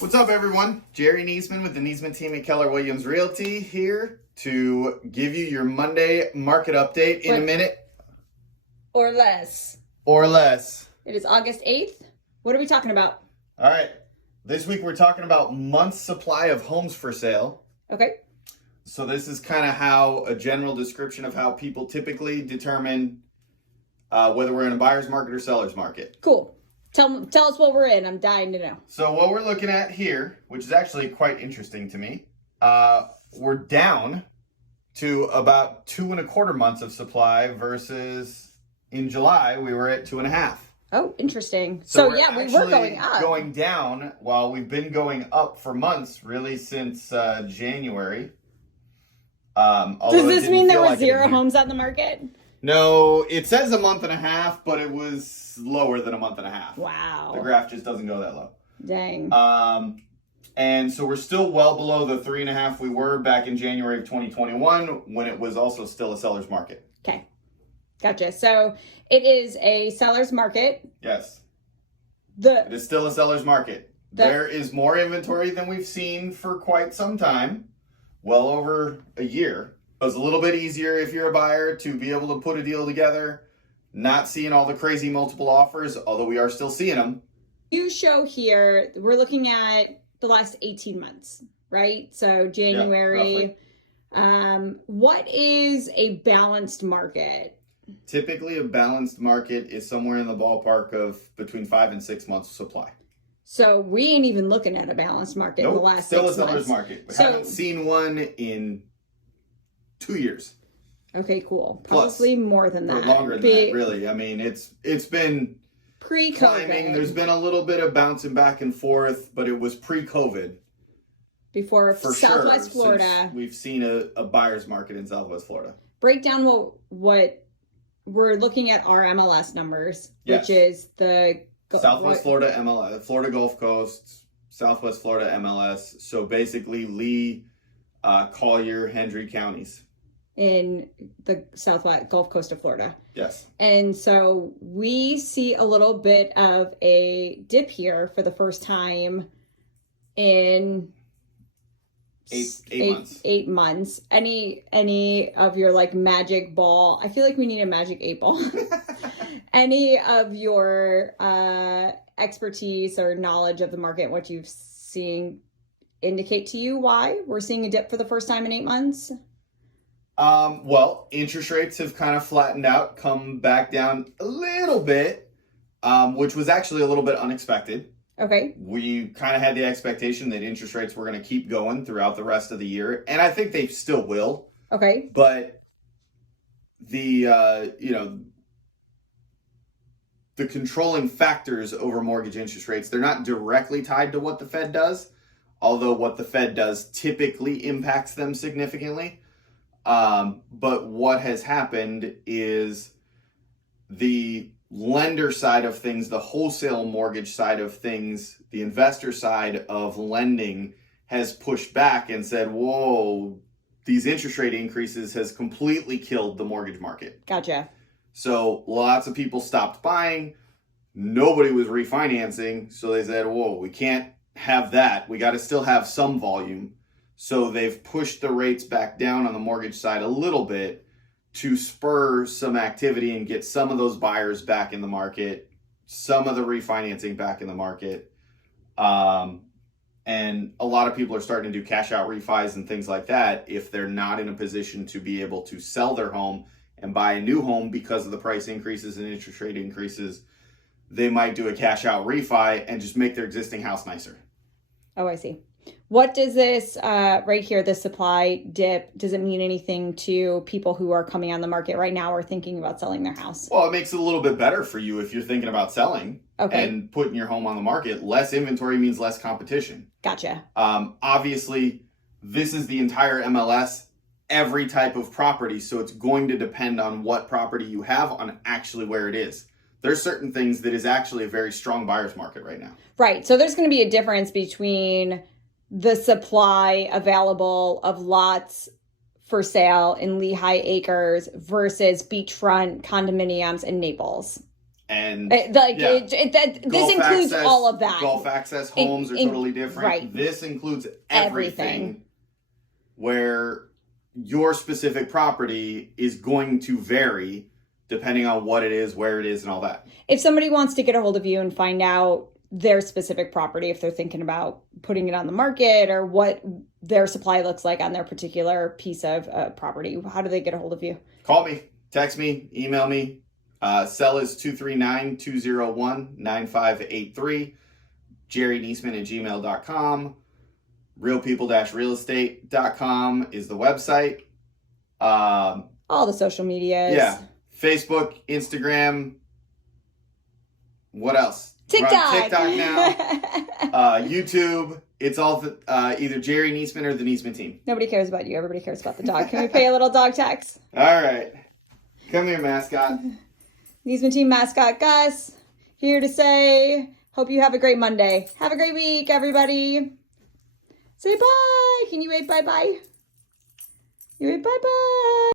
What's up, everyone? Jerryniesman with the Niesman team at Keller Williams Realty here to give you your Monday market update in a minute. Or less. Or less. It is August 8th. What are we talking about? All right. This week we're talking about month's supply of homes for sale. Okay. So this is kind of how a general description of how people typically determine whether we're in a buyer's market or seller's market. Cool. Tell us what we're in. I'm dying to know. So what we're looking at here, which is actually quite interesting to me, we're down to about 2.25 months of supply versus in July we were at 2.5. Oh, interesting. So yeah, we were going up. Going down while we've been going up for months, really since January. Does this mean there were zero homes on the market? No, it says a month and a half, but it was lower than a month and a half. Wow. The graph just doesn't go that low. Dang. And so we're still well below the 3.5 we were back in January of 2021 when it was also still a seller's market. Okay. Gotcha. So it is a seller's market. Yes. It is still a seller's market. There is more inventory than we've seen for quite some time, well over a year. It was a little bit easier if you're a buyer to be able to put a deal together, not seeing all the crazy multiple offers, although we are still seeing them. You show here, we're looking at the last 18 months, right? So January. Yeah, what is a balanced market? Typically, a balanced market is somewhere in the ballpark of between 5 and 6 months of supply. So we ain't even looking at a balanced market in the last 6 months. Still a seller's market. We haven't seen one in 2 years. Okay, cool. Probably more than that. Or longer than that, really. I mean, it's been pre-COVID. Climbing. There's been a little bit of bouncing back and forth, but it was pre-COVID. Before for Southwest sure, Florida. We've seen a buyer's market in Southwest Florida. Break down what we're looking at our MLS numbers, yes. Which is the Southwest Florida MLS, Florida Gulf Coast, Southwest Florida MLS. So basically Lee, Collier, Hendry counties. In the Southwest Gulf Coast of Florida. Yes. And so we see a little bit of a dip here for the first time in eight months. 8 months. Any of your like magic ball? I feel like we need a magic 8 ball. Any of your expertise or knowledge of the market, what you've seen, indicate to you why we're seeing a dip for the first time in 8 months? Well, interest rates have kind of flattened out, come back down a little bit, which was actually a little bit unexpected. Okay. We kind of had the expectation that interest rates were going to keep going throughout the rest of the year, and I think they still will. Okay. But the controlling factors over mortgage interest rates, they're not directly tied to what the Fed does, although what the Fed does typically impacts them significantly. But what has happened is the lender side of things, the wholesale mortgage side of things, the investor side of lending has pushed back and said, whoa, these interest rate increases has completely killed the mortgage market. Gotcha. So lots of people stopped buying. Nobody was refinancing. So they said, whoa, we can't have that. We got to still have some volume. So they've pushed the rates back down on the mortgage side a little bit to spur some activity and get some of those buyers back in the market, some of the refinancing back in the market. And a lot of people are starting to do cash out refis and things like that if they're not in a position to be able to sell their home and buy a new home because of the price increases and interest rate increases. They might do a cash out refi and just make their existing house nicer. Oh, I see. What does this right here, the supply dip, does it mean anything to people who are coming on the market right now or thinking about selling their house? Well, it makes it a little bit better for you if you're thinking about selling and putting your home on the market. Less inventory means less competition. Gotcha. Obviously, this is the entire MLS, every type of property. So it's going to depend on what property you have on actually where it is. There's certain things that is actually a very strong buyer's market right now. Right. So there's going to be a difference between the supply available of lots for sale in Lehigh Acres versus beachfront condominiums in Naples. And this includes access, all of that. Golf access homes are totally different. Right. This includes everything where your specific property is going to vary depending on what it is, where it is, and all that. If somebody wants to get a hold of you and find out their specific property, if they're thinking about putting it on the market or what their supply looks like on their particular piece of property, how do they get a hold of you? Call me, text me, email me. Cell is 239-201-9583. Jerryniesman@gmail.com. realpeople-realestate.com is the website. All the social medias. Yeah. Facebook, Instagram. What else? TikTok. We're on TikTok now. YouTube. It's all either Jerry Niesman or the Niesman team. Nobody cares about you. Everybody cares about the dog. Can we pay a little dog tax? All right. Come here, mascot. Niesman team mascot Gus. Here to say, hope you have a great Monday. Have a great week, everybody. Say bye. Can you wave bye-bye? You wave bye-bye.